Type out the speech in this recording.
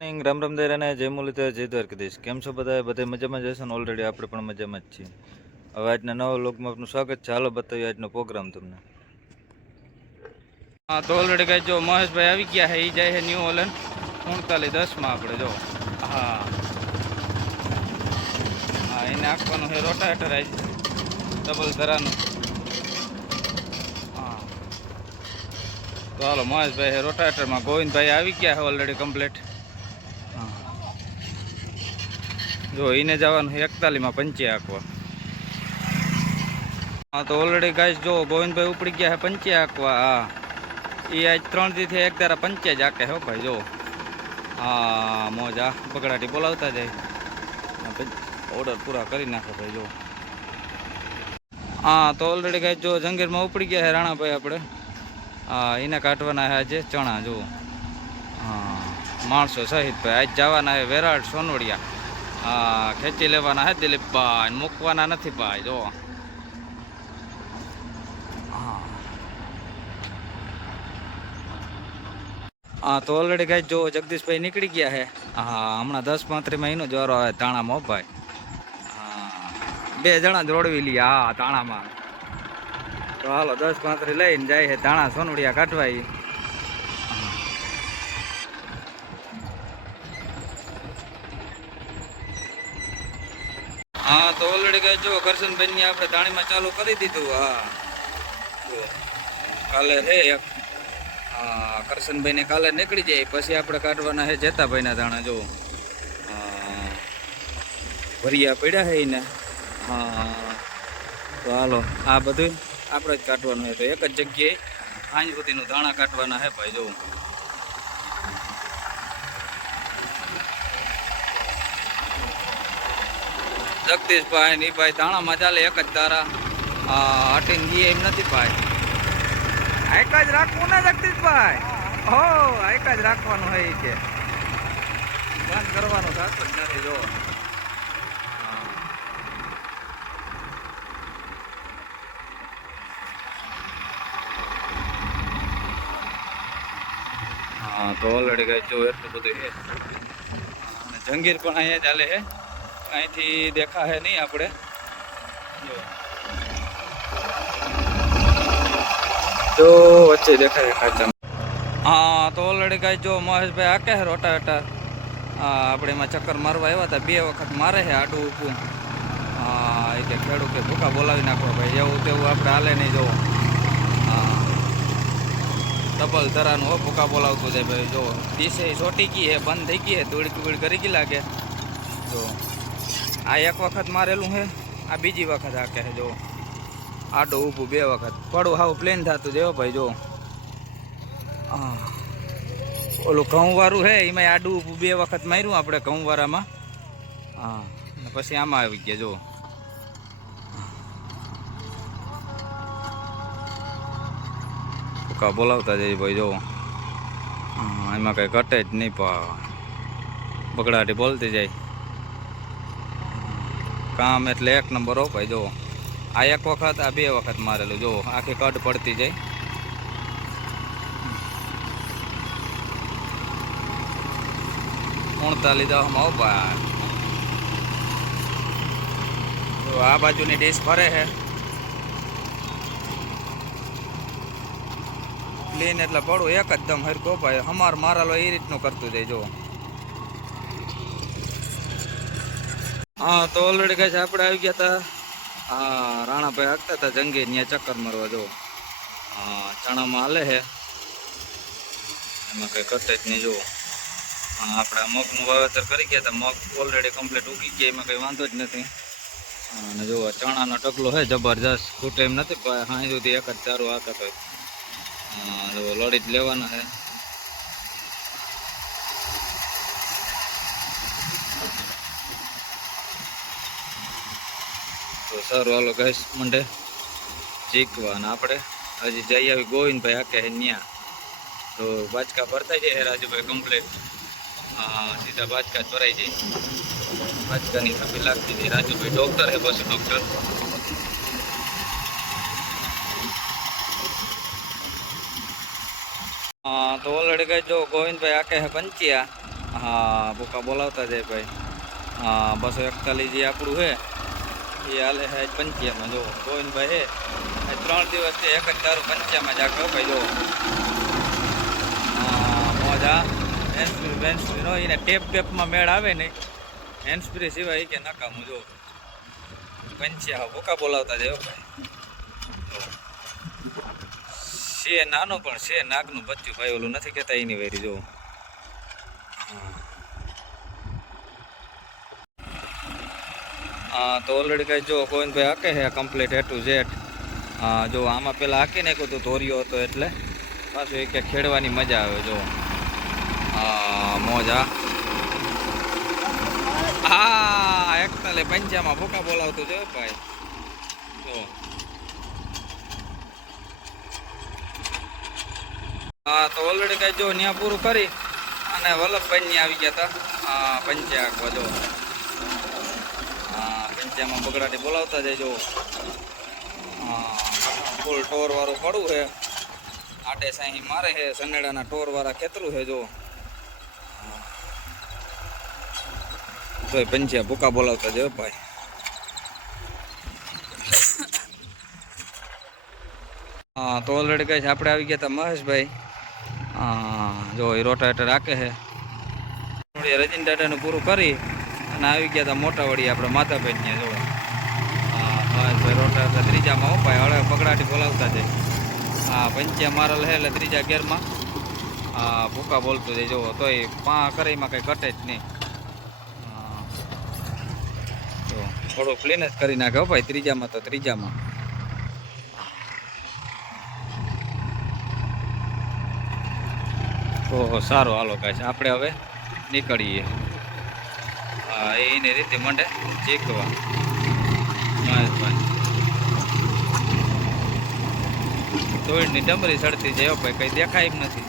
રામ રામ દેર અને જય મુરલીધર જય દ્વારકાધીશ. કેમ છો બધા? બધા મજામાં જ હશો ને? ઓલરેડી આપણે પણ મજામાં જ છીએ. હવે આજના નવા લોકમાં આપનું સ્વાગત છે. હાલો બતાવીએ આજનો પ્રોગ્રામ તમને. હા તો ઓલરેડી કઈ જો મહેશભાઈ આવી ગયા છે. એ જાય છે ન્યૂ હોલેન્ડ 3910 આપણે જો. હા હા એને આપવાનું છે રોટાવેટર આજ ડબલ ધરાનું. હા તો હાલો મહેશભાઈ છે રોટાવેટરમાં. ગોવિંદભાઈ આવી ગયા છે ઓલરેડી કમ્પ્લીટ. હા જો એને જવાનું 41માં પંચે આંકવા. હા તો ઓલરેડી ગાઈસ જો ગોવિંદભાઈ ઉપડી ગયા છે પંચે આંકવા. હા એ આજ 3 દીથી એક ધારા પંચે જ આંકે હો ભાઈ જો. હા મોજા બગડાટી બોલાવતા જાય ઓર્ડર પૂરા કરી નાખે ભાઈ જો. હા તો ઓલરેડી ગાઈસ જો જંગીરમાં ઉપડી ગયા છે રાણાભાઈ આપણે. હા એને કાઢવાના છે આજે ચણા જો. હા માણસો સહિત ભાઈ આજ જવાના છે વેરાડ સોનવડિયા. હા ખેંચી લેવાના હે દિલીપભાઈ, મૂકવાના નથી ભાઈ જો. હા તો ઓલરેડી ગાઈસ જો જગદીશભાઈ નીકળી ગયા છે. હા હમણાં 10-35માં એનો જોરો આવે તાણામાં ભાઈ. હા 2 જણા જોડવી લઈએ હા તાણામાં. તો હાલો 10-35 લઈને જાય છે તાણા સોનવડિયા કાઢવા. હા તો ઓલરેડી ગાઈસ જો કરશનભાઈ ની આપણે તાણીમાં ચાલુ કરી દીધું. હા કાલે રે એક હા કરશનભાઈ ને કાલે નીકળી જાય પછી આપણે કાઢવાના છે જેતાભાઈ ના દાણા જો. ભરિયા પડ્યા છે એને. હા તો હાલો આ બધું આપણે જ કાઢવાનું છે. તો એક જ જગ્યાએ આંજ સુધીનું દાણા કાઢવાના છે ભાઈ જો. જગદીશભાઈ ની ભાઈ દાણામાં ચાલે એક જ તારા હટીને ગઈ એમ નથી ભાઈ. એક જ રાખવું ને જગદીશભાઈ? હો એક જ રાખવાનું હોય કે બંધ કરવાનું થતું જ નથી જો. હા તો ઓલરેડી કઈ જો એટલું બધું છે. અને જંગીર પણ અહીંયા ચાલે છે. અહીંથી દેખા છે નહીં આપણે જો વચ્ચે દેખાય ખાચા. હા તો ઓલરેડી કઈ જો મહેશભાઈ આકે છે રોટાવેટર. હા આપણે એમાં ચક્કર મારવા આવ્યા હતા 2 વખત મારે છે આડું ઊભું. હા એ કે ખેડૂત કે ભૂકા બોલાવી નાખવા ભાઈ એવું તેવું આપણે હાલે નહીં જોવો. હા ડબલ ધરાનું હો ભૂકા બોલાવતું જાય ભાઈ જો. દિશે ચોટી ગઈ હે બંધ થઈ ગઈ હે ધૂળ ધૂળ કરી ગઈ લાગે જો. આ એક વખત મારેલું છે આ બીજી વખત આકે છે જો. આડું ઊભું 2 વખત પડું હાવ પ્લેન થતું જાય ભાઈ જો. હા ઓલું ઘઉં વાળું છે એમાં આડું ઊભું 2 વખત માર્યું આપણે ઘઉં વાળામાં. હા પછી આમાં આવી ગયા જો. ભૂકા બોલાવતા જાય ભાઈ જો. એમાં કઈ ઘટે જ નહીં બગડાટી બોલતી જાય. કામ એટલે એક નંબર હો ભાઈ જો. આ એક વખત આ 2 વખત મારેલું જો. આખી કડ પડતી જાય. 39 હો ભાઈ. તો આ બાજુની ડીશ ફરે છે ક્લીન એટલે પડું એકદમ હરકો ભાઈ. હમાર મારાલો એ રીતનું કરતું જાય જો. હા તો ઓલરેડી કઈ આપણે આવી ગયા હતા. હા રાણાભાઈ હાંકતા હતા જંગી ત્યાં ચક્કર મારવા જો. હા ચણામાં હાલે છે એમાં કઈ ઘટે જ નહીં જો. આપણે મગનું વાવેતર કરી ગયા હતા. મગ ઓલરેડી કમ્પ્લીટ ઉગી ગયા એમાં કઈ વાંધો જ નથી. અને જો ચણાનો ટકલો છે જબરજસ્ત ખૂટે એમ નથી ભાઈ. હા સુધી એક જ ચારું આતા ભાઈ. જો લડી જ લેવાના છે. તો સારું હાલો ગેસ મંડે ચીકવા. અને આપણે હજી જઈ આવી ગોવિંદભાઈ હાકે છે ન્યા. તો બાચકા ભરતા જાય રાજુભાઈ કમ્પ્લીટ. હા સીધા બાચકા જ ભરાઈ જાય. બાચકાની કાપી લાગતી હતી. રાજુભાઈ ડોક્ટર હે પશુ ડોક્ટર. તો ઓલરેડી કઈ જો ગોવિંદભાઈ આકે હે પંચિયા. હા ભૂકા બોલાવતા જાય ભાઈ. હા 241 જે આપણું છે એ હાલે છે આજ પંચ્યામાં. જો ગોવિંદભાઈ છે 3 દિવસથી એક જ તારું પંચ્યામાં જ આખો ભાઈ. જો મોજા હેન્ડસ્પ્રી નો એને ટેપમાં મેળ આવે નહીં. હેન્ડસ્પ્રી સિવાય કે નકામું. જો પંચ્યા ભૂકા બોલાવતા જાય ભાઈ. છે નાનો પણ છે નાગનું બચ્ચું ભાઈ. ઓલું નથી કહેતા એની વેરી. જો હા તો ઓલરેડી કઈ જો ગોવિંદભાઈ હાકે છે કમ્પ્લીટ A to Z. જો આમાં પેલા હાકી નાખ્યું હતું ધોર્યો હતો એટલે પાછું એક ખેડવાની મજા આવે. જો મોજા હા 41 માં ભૂકા બોલાવતું જો ભાઈ. જો હા તો ઓલરેડી કઈ જો ત્યાં પૂરું કરી અને વલ્લભભાઈ ની આવી ગયા હતા પંચ્યા. જો પંચ્યામાં બગડાટી બોલાવતા જાય. જો ફૂલ ટોર વાળું પડું છે. આડે સાહી મારે છે. સનેડાના ટોર વાળા ખેતરું છે. જો તો પંચ્યા ભૂકા બોલાવતા જાય ભાઈ. હા તો ઓલરેડી કઈ છે આપણે આવી ગયા હતા મહેશભાઈ. જો એ રોટાવેટર રાખે છે. રજીન ટાટાનું પૂરું કરી અને આવી ગયા હતા મોટાવાડી આપણે માતાભાઈ ત્યાં. જો ભાઈ રોટાવેટર ત્રીજામાં ઉપાય હળે બગડાટી બોલાવતા જાય. પંચ્યા મારેલ છે એટલે ત્રીજા ગેરમાં ભૂકા બોલતું જાય. જો તોય પા કરેમાં કંઈ ઘટે જ નહીં. જો થોડું ક્લીન જ કરી નાખે ભાઈ ત્રીજામાં. તો ત્રીજામાં ઓહો સારું. હાલો કાંઈ આપણે હવે નીકળીએ. એની રીતે મંડે શીખવા મહેશભાઈ. ધોળની ડમરી સડતી જાય ભાઈ. કંઈ દેખાય એમ નથી.